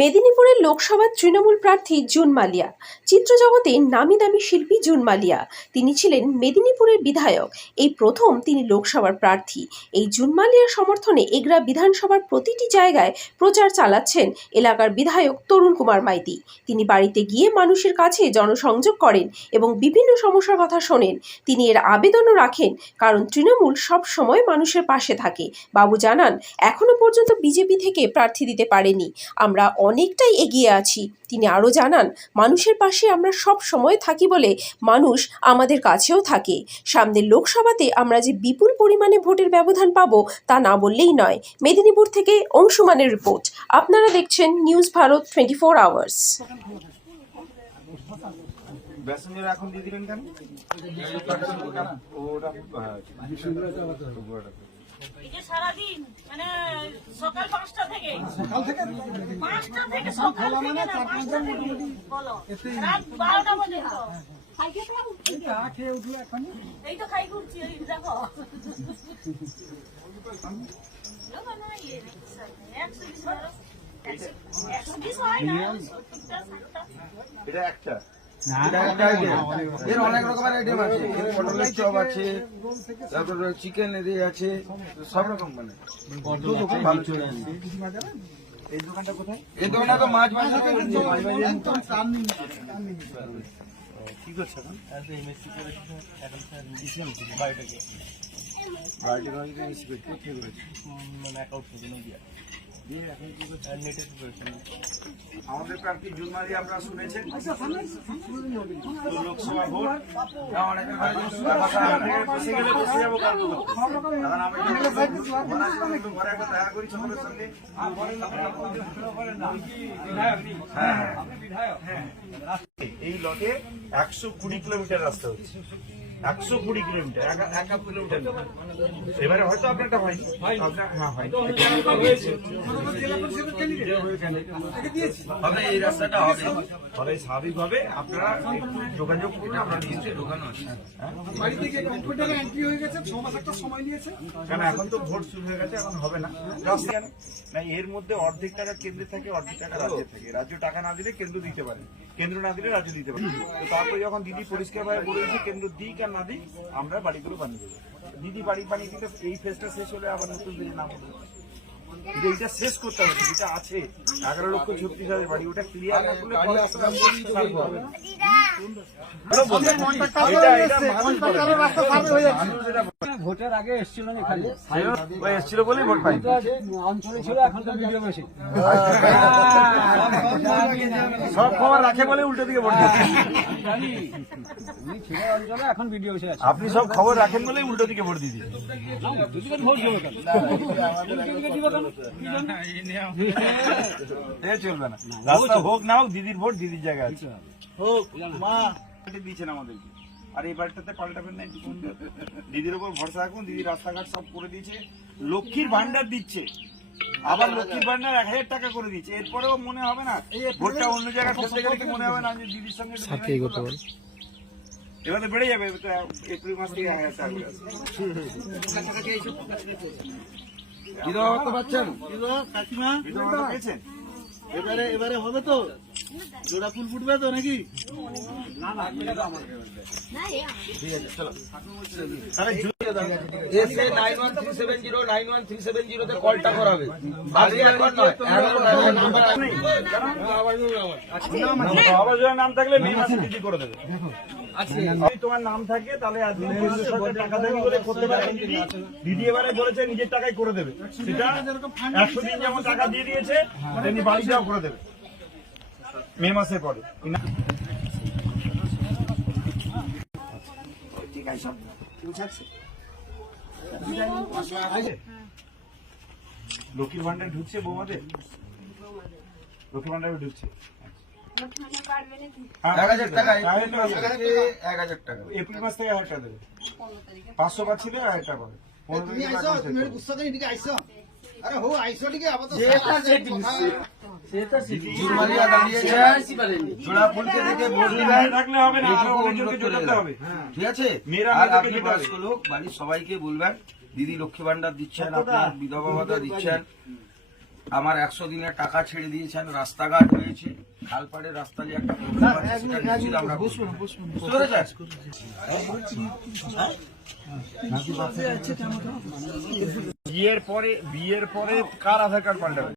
মেদিনীপুরের লোকসভার তৃণমূল প্রার্থী জুন মালিয়া, চিত্রজগতে নামি দামি শিল্পী জুন মালিয়া। তিনি ছিলেন মেদিনীপুরের বিধায়ক। এই প্রথম তিনি লোকসভার প্রার্থী। এই জুন মালিয়ার সমর্থনে এগরা বিধানসভার প্রতিটি জায়গায় প্রচার চালাচ্ছেন এলাকার বিধায়ক তরুণ কুমার মাইতি। তিনি বাড়িতে গিয়ে মানুষের কাছে জনসংযোগ করেন এবং বিভিন্ন সমস্যার কথা শোনেন। তিনি এর আবেদনও রাখেন, কারণ তৃণমূল সব সময় মানুষের পাশে থাকে। বাবু জানান, এখনও পর্যন্ত বিজেপি থেকে প্রার্থী দিতে পারেনি। আমরা অনেকটাই এগিয়ে আছি তিনি আরও জানান মানুষের পাশে আমরা সব সময় থাকি বলে মানুষ আমাদের কাছেও থাকে সামনের লোকসভাতে আমরা যে বিপুল পরিমাণে ভোটের ব্যবধান পাবো তা না বললেই নয় মেদিনীপুর থেকে অংশুমানের রিপোর্ট আপনারা দেখছেন news Bharat twenty four hours passenger এখন দিয়ে দিলেন কেন ওটা হ্যাঁ, সারাদিন মানে সকাল পাঁচটা থেকে। পাঁচটা থেকে সকাল থেকে পাঁচটা থেকে। বলো রাত বারোটা পর্যন্ত। এই তো খাই ঘুরছি ওই দেখো। এটা একটা। এর অনেক রকমের আইটেম আছে। পটলের চপ আছে তারপর চিকেন এদের আছে সব রকম মানে। দোকান ভালো চলে এই দোকানটা কোথায় এই দোকানটা তো মাছ মাছ কি করছে এখন বাড়িতে বাড়িতে ইন্সপেক্টর কি করেছে? দিয়ে এখন কি করছে আমাদের শুনেছেন লোকসভা ঘরে একবার দেখা করি। এই লটে একশো কুড়ি কিলোমিটার রাস্তা হচ্ছে একশো কুড়ি কিলোমিটার এক এক হাফ কিলোমিটার এবারে হয়তো আপনারটা হয়নি। হ্যাঁ হয় হবে এই রাস্তাটা হবে। ফলে স্বাভাবিকভাবে আপনারা যোগাযোগ আমরা নিশ্চয়ই হ্যাঁ? ঢোকানো আছে। বাড়ি থেকে কম্পিউটারে এন্ট্রি হয়ে গেছে ছ মাস একটা সময় নিয়েছে। কারণ এখন তো ভোট শুরু হয়ে গেছে এখন হবে না। রাস্তা কেন? না, এর মধ্যে অর্ধেক টাকা কেন্দ্রে থাকে, অর্ধেক টাকা রাজ্যে থাকে। রাজ্য টাকা না দিলে কেন্দ্র দিতে পারে। কেন্দ্র না দিলে রাজ্য দিতে পারে। তো তারপরে যখন দিদি পরিষ্কারভাবে বলে দিয়েছে, কেন্দ্র দিক আর না দিক, আমরা বাড়িগুলো বানিয়ে দেবো। দিদি বাড়ি বানিয়ে দিতে এই ফেজটা শেষ হলে আবার নতুন দিদি না শেষ করতে হবে যেটা আছে এগারো লক্ষ ছত্রিশ হাজার বাড়ি ওটা ক্লিয়ার না করলে হয়ে যাচ্ছে। ভোটের আগে এসেছিল না এখানে? এসেছিল বলেই ভোট পাই অঞ্চলে ছিল এখন তো ভিডিও বেশি। সব খবর রাখে বলে উল্টো দিকে ভোট আপনি সব খবর রাখেন বলে উল্টো দিকে ভোট এ চলবে না। রাস্তা হোক না হোক দিদির ভোট দিদির জায়গা আছে। হোক মা দিয়েছেন আমাদেরকে। আর এই বাড়িটাতে পাল্টাবেন না দিয়ে। দিদির উপর ভরসা রাখুন দিদি রাস্তাঘাট সব করে দিয়েছে। লক্ষ্মীর ভান্ডার দিচ্ছে। আবার লক্ষ্মীর ভান্ডার এক হাজার টাকা করে দিচ্ছে এরপরেও মনে হবে না ভোটটা অন্য জায়গায় করতে গেলে কি মনে হবে না যে দিদির সঙ্গে এবার তো বেড়ে যাবে এপ্রিল মাস থেকে এক হাজার টাকা করে বিধবা ভাতা পাচ্ছেন? বিধবা কাকিমা? বিধবা ভাতা পেয়েছেন? এবারে এবারে হবে তো? জোড়া ফুল ফুটবে তো নাকি? তাহলে এসে nine one three seven zero nine one three seven জিরোতে কলটা করাবে আজকে একবার নয় নাম থাকলে মে মাসে দিদি করে দেবে যদি তোমার নাম থাকে তাহলে আজকে কেন্দ্র সরকার টাকা দেবে বলে করতে পারবেন দিদি দিদি এবারে বলেছে নিজের টাকায় করে দেবে সেটা একশো দিন যেমন টাকা দিয়ে দিয়েছে তেমনি বাড়িটাও করে দেবে মে মাসের পরে ঠিক আছে সব বুঝাচ্ছে লক্ষ্মীর ভান্ডার ঢুকছে বৌমাদের? লক্ষ্মীর ভান্ডারে ঢুকছে। এক হাজার টাকা। এক হাজার টাকা। এপ্রিল মাস থেকে টাকা দেবে। পাঁচশো পাচ্ছিলে হাজার টাকা পাবে। তুমি আইসো তুমি করে আইসো। আরে হো আইসো ঠিক তো দাঁড়িয়েছে। জোড়া ফুলকে দেখে ভোট থাকলে হবে না আরও অনেকজনকে জোটাতে হবে। ঠিক আছে? আর আপনি বয়স্ক লোক বাড়ির সবাইকে বলবেন দিদি লক্ষ্মী ভান্ডার দিচ্ছেন আপনার বিধবা ভাতা দিচ্ছেন। আমার একশো দিনের টাকা ছেড়ে দিয়েছেন রাস্তাঘাট হয়েছে। খালপাড়ে রাস্তা দিয়ে একটা? বিয়ের পরে বিয়ের পরে কার আধার কার্ড পাল্টাবে?